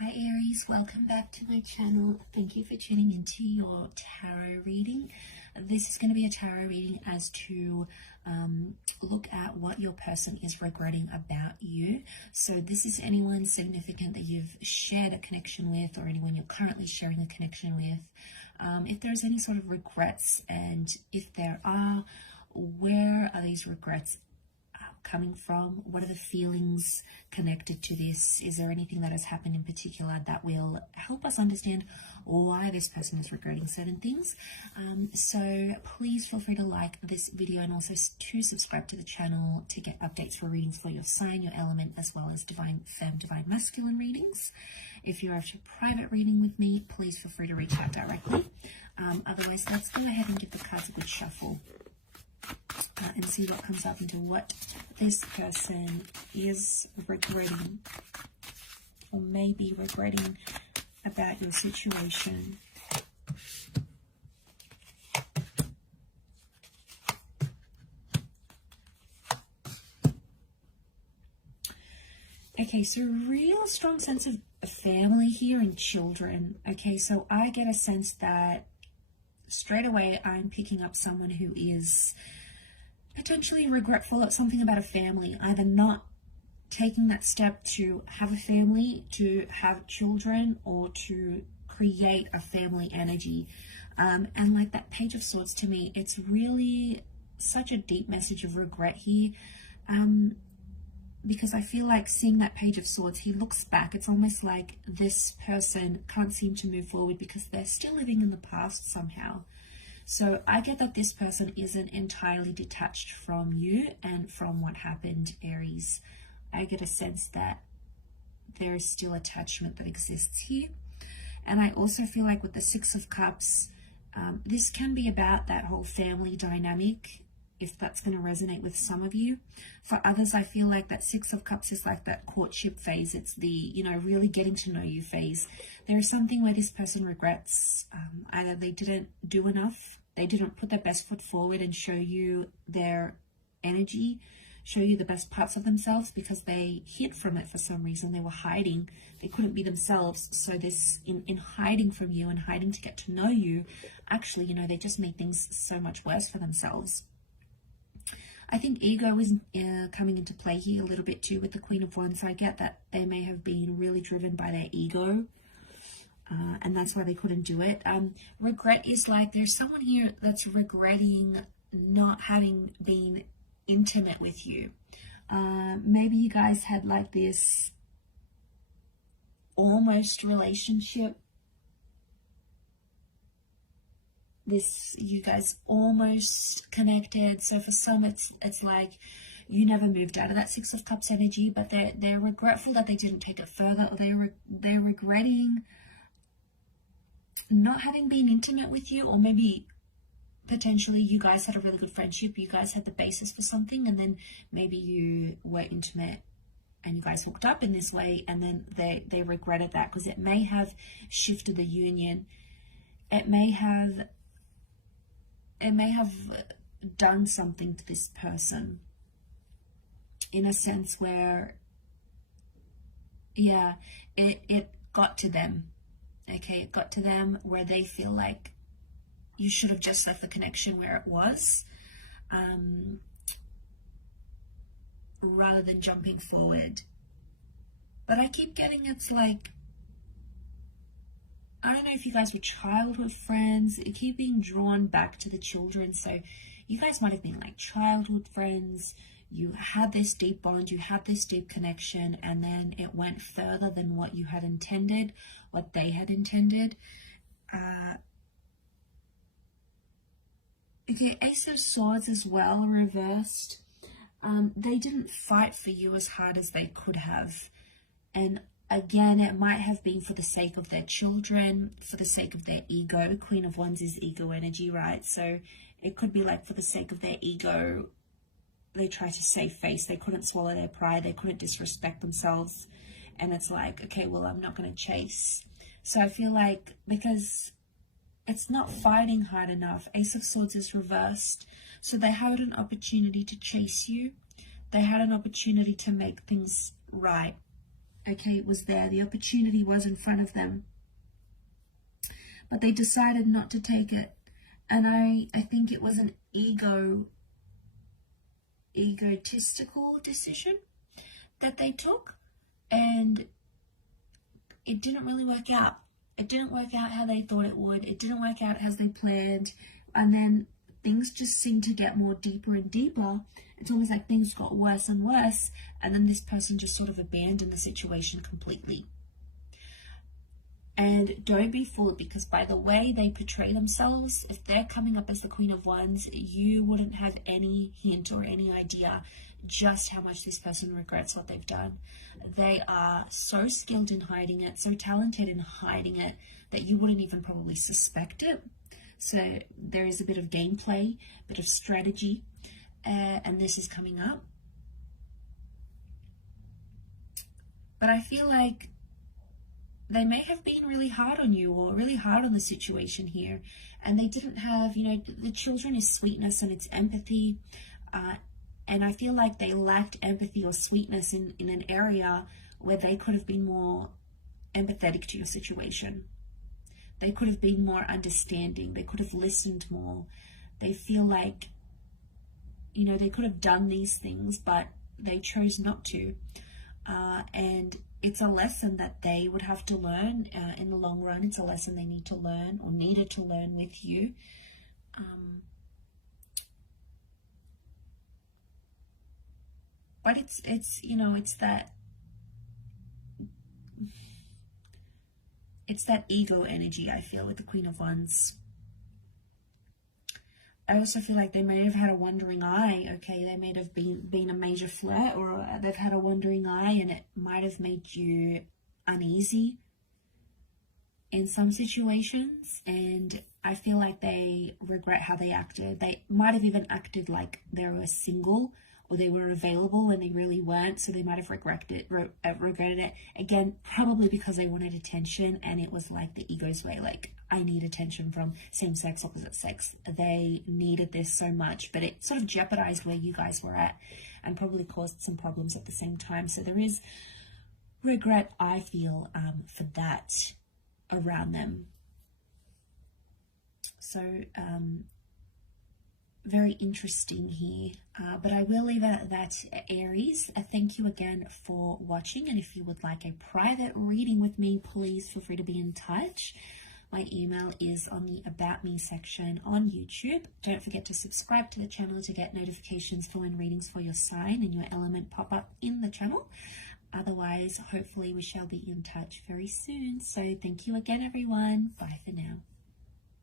Hi Aries, welcome back to my channel. Thank you for tuning into your tarot reading. This is going to be a tarot reading as to look at what your person is regretting about you. So this is anyone significant that you've shared a connection with, or anyone you're currently sharing a connection with. If there's any sort of regrets, and if there are, where are these regrets coming from? What are the feelings connected to this? Is there anything that has happened in particular that will help us understand why this person is regretting certain things? So please feel free to like this video, and also to subscribe to the channel to get updates for readings for your sign, your element, as well as divine femme, divine masculine readings. If you're after a private reading with me, please feel free to reach out directly. Otherwise, let's go ahead and give the cards a good shuffle. And see what comes up into what this person is regretting, or maybe regretting about your situation. Okay, so real strong sense of family here and children. Okay, so I get a sense that straight away I'm picking up someone who is potentially regretful at something about a family, either not taking that step to have a family, to have children, or to create a family energy. And like that Page of Swords, to me, it's really such a deep message of regret here. Because I feel like seeing that Page of Swords, he looks back. It's almost like this person can't seem to move forward because they're still living in the past somehow. So I get that this person isn't entirely detached from you and from what happened, Aries. I get a sense that there is still attachment that exists here. And I also feel like with the Six of Cups, this can be about that whole family dynamic, if that's going to resonate with some of you. For others, I feel like that Six of Cups is like that courtship phase. It's the, really getting to know you phase. There is something where this person regrets either they didn't do enough, they didn't put their best foot forward and show you their energy, show you the best parts of themselves, because they hid from it for some reason. They were hiding. They couldn't be themselves. So this, in hiding from you and hiding to get to know you, actually, they just made things so much worse for themselves. I think ego is coming into play here a little bit too with the Queen of Wands. So I get that they may have been really driven by their ego, and that's why they couldn't do it. Regret is like there's someone here that's regretting not having been intimate with you. Maybe you guys had like this almost relationship. You guys almost connected. So for some, it's like you never moved out of that Six of Cups energy, but they're regretful that they didn't take it further, or they're regretting not having been intimate with you, or maybe potentially you guys had a really good friendship. You guys had the basis for something, and then maybe you were intimate and you guys hooked up in this way, and then they regretted that because it may have shifted the union. It may have done something to this person in a sense where, yeah, it got to them. Okay, it got to them where they feel like you should have just left the connection where it was, rather than jumping forward. But I keep getting, it's like, I don't know if you guys were childhood friends. You keep being drawn back to the children. So you guys might have been like childhood friends. You had this deep bond, you had this deep connection, and then it went further than what you had intended, what they had intended. Okay, Ace of Swords as well, reversed. They didn't fight for you as hard as they could have. And again, it might have been for the sake of their children, for the sake of their ego. Queen of Wands is ego energy, right? So it could be like for the sake of their ego, they try to save face. They couldn't swallow their pride. They couldn't disrespect themselves. And it's like, okay, well, I'm not going to chase. So I feel like because it's not fighting hard enough, Ace of Swords is reversed. So they had an opportunity to chase you. They had an opportunity to make things right. okay, was there. The opportunity was in front of them, but they decided not to take it. And I think it was an egotistical decision that they took, and it didn't really work out. It didn't work out how they thought it would. It didn't work out as they planned. And then things just seemed to get more deeper and deeper. It's almost like things got worse and worse. And then this person just sort of abandoned the situation completely. And don't be fooled, because by the way they portray themselves, if they're coming up as the Queen of Wands, you wouldn't have any hint or any idea just how much this person regrets what they've done. They are so skilled in hiding it, so talented in hiding it, that you wouldn't even probably suspect it. So there is a bit of gameplay, a bit of strategy, and this is coming up. But I feel like they may have been really hard on you, or really hard on the situation here, and they didn't have, you know, the children is sweetness and it's empathy, and I feel like they lacked empathy or sweetness in an area where they could have been more empathetic to your situation. They could have been more understanding. They could have listened more. They feel like, you know, they could have done these things, but they chose not to. And it's a lesson that they would have to learn in the long run. It's a lesson they need to learn, or needed to learn with you. But it's you know, it's that ego energy, I feel, with the Queen of Wands. I also feel like they may have had a wandering eye, okay? They may have been a major flirt, or they've had a wandering eye, and it might have made you uneasy in some situations. And I feel like they regret how they acted. They might have even acted like they were single, or they were available when they really weren't, so they might have regretted it. Again, probably because they wanted attention, and it was like the ego's way, like, I need attention from same sex, opposite sex. They needed this so much, but it sort of jeopardized where you guys were at, and probably caused some problems at the same time. So there is regret, I feel, for that around them. So, very interesting here, but I will leave it at that, Aries. Thank you again for watching, and if you would like a private reading with me, please feel free to be in touch. My email is on the About Me section on YouTube. Don't forget to subscribe to the channel to get notifications for when readings for your sign and your element pop up in the channel. Otherwise, hopefully we shall be in touch very soon. So thank you again, everyone. Bye for now.